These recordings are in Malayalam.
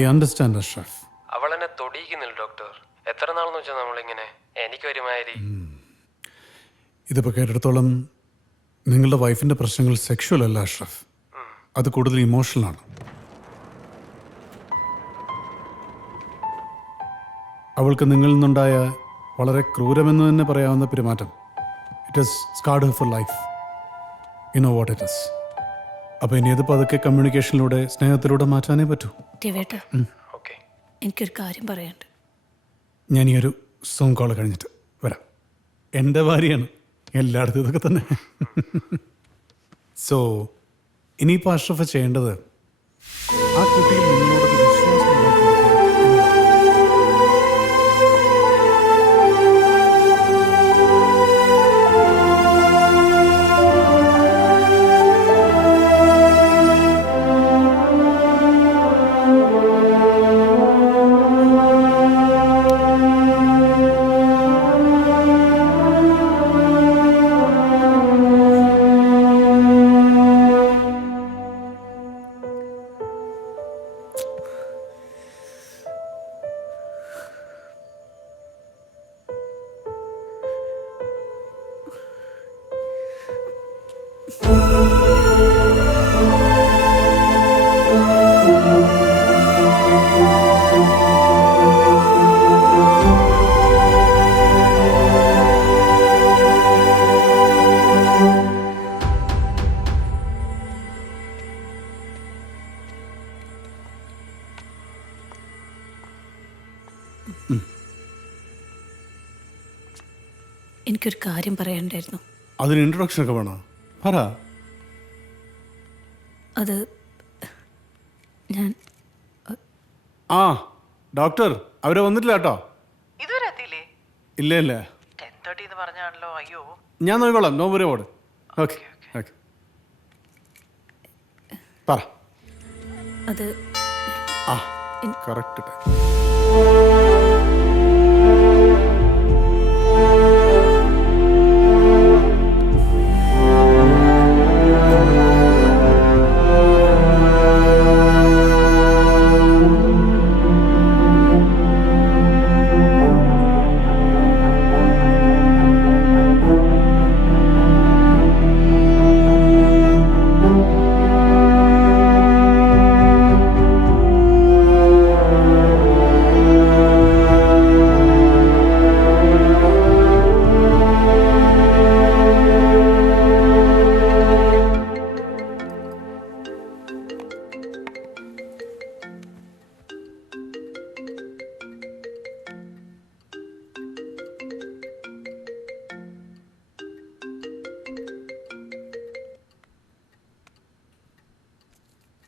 I understand Ashraf. അവളെന്നെ തൊടിയിക്കുന്നില്ല ഡോക്ടർ. എത്ര നാളെന്ന് വെച്ചാൽ നമ്മളിങ്ങനെ എനിക്കൊരുമാതിരി. ഇതിപ്പോൾ കേട്ടിടത്തോളം നിങ്ങളുടെ വൈഫിൻ്റെ പ്രശ്നങ്ങൾ സെക്ഷുവൽ അല്ല അഷ്റഫ്, അത് കൂടുതൽ ഇമോഷണലാണ്. അവൾക്ക് നിങ്ങളിൽ നിന്നുണ്ടായ വളരെ ക്രൂരമെന്ന് തന്നെ പറയാവുന്ന പെരുമാറ്റം, it is squad Har four life. You know what it is. അപ്പോൾ ഇനി അത് പതുക്കെ കമ്മ്യൂണിക്കേഷനിലൂടെ, സ്നേഹത്തിലൂടെ മാറ്റാനേ പറ്റൂ. രവേട്ട, ഓക്കെ, എനിക്കൊരു കാര്യം പറയാനുണ്ട്. ഞാൻ ഈ ഒരു സോങ് കോൾ കഴിഞ്ഞിട്ട് വരാം. എൻ്റെ ഭാര്യയാണ്, എല്ലായിടത്തും ഇതൊക്കെ തന്നെ. സോ ഇനിയിപ്പോൾ അഷ്റഫ് ചെയ്യേണ്ടത് ആ കുട്ടിയിൽ നിങ്ങളോടൊരു വിശ്വാസം ഉണ്ടാക്കിയെടുക്കുക എന്നതാണ്. എനിക്കൊരു കാര്യം പറയാനുണ്ടായിരുന്നു. അതിന് ഇൻട്രൊഡക്ഷൻ ഒക്കെ വേണോ? പറ. അത് ഞാൻ ആ ഡോക്ടർ അവരെ വന്നിട്ടില്ല കേട്ടോ. ഇതുവരെ എത്തിയില്ലേ? ഇല്ല ഇല്ല, 10:30 എന്ന് പറഞ്ഞാണല്ലോ. അയ്യോ, ഞാൻ നോക്കിക്കോളാം. നോ വരി ഓട്. ഓക്കെ ഓക്കെ, പറ. അത് ആ correct time.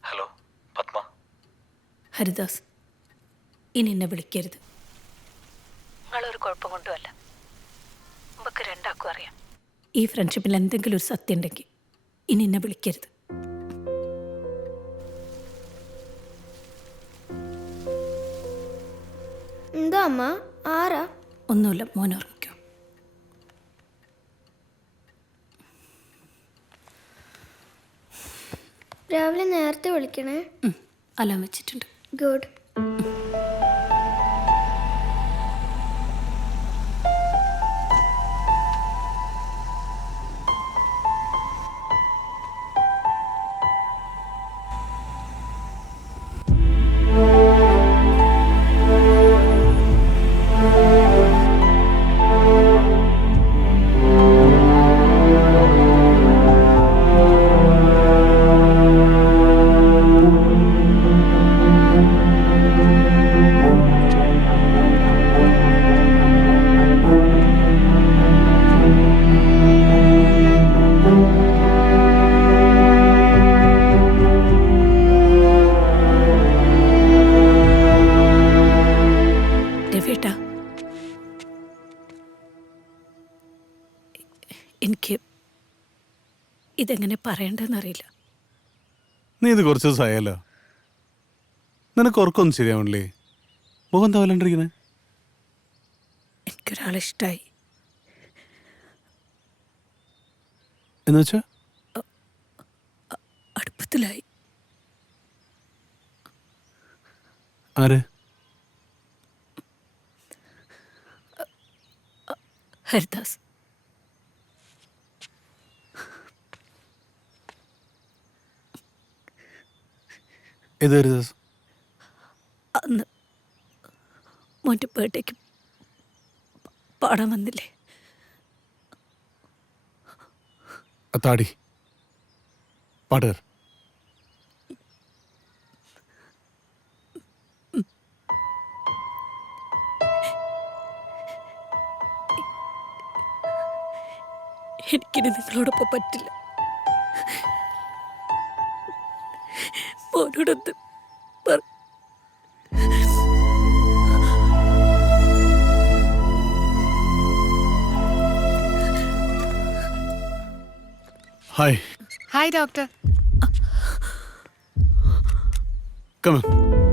Hello Padma. Haridas, ഇനി എന്നെ വിളിക്കരുത്. നിങ്ങളൊരു കുഴപ്പം കൊണ്ടുമല്ല, നമുക്ക് രണ്ടാക്കും അറിയാം. ഈ ഫ്രണ്ട്ഷിപ്പിൽ എന്തെങ്കിലും ഒരു സത്യം ഉണ്ടെങ്കിൽ ഇനി എന്നെ വിളിക്കരുത്. എന്താ അമ്മ? ആരാ? ഒന്നുമില്ല, മോൻ ഉറങ്ങിക്കോ. രാവിലെ നേരത്തെ വിളിക്കണേ. അലാം വെച്ചിട്ടുണ്ട്. ഗുഡ്. എനിക്ക് ഇതെങ്ങനെ പറയണ്ടെന്നറിയില്ല. നീ ഇത് കുറച്ച് ദിവസമായല്ലോ. നിനക്ക് ഉറക്കൊന്നും ശരിയാവണില്ലേ? മുഖം എന്താ വല്ലണ്ടിരിക്കുന്നത്? എനിക്കൊരാളെ ഇഷ്ടമായി. എന്നുവെച്ചാ അടുപ്പത്തിലായി. ആര്? ഹരിദാസ്. ഏത് ഹരിദാസ്? അന്ന് മോൻ്റെ ബർത്ത്ഡേക്ക് പാടാൻ വന്നില്ലേ? താടി പാട്ടുകാർ. എനിക്കിനി നിങ്ങളോടൊപ്പം പറ്റില്ല. മോനോടൊന്ന് hi. Hi doctor. Come on.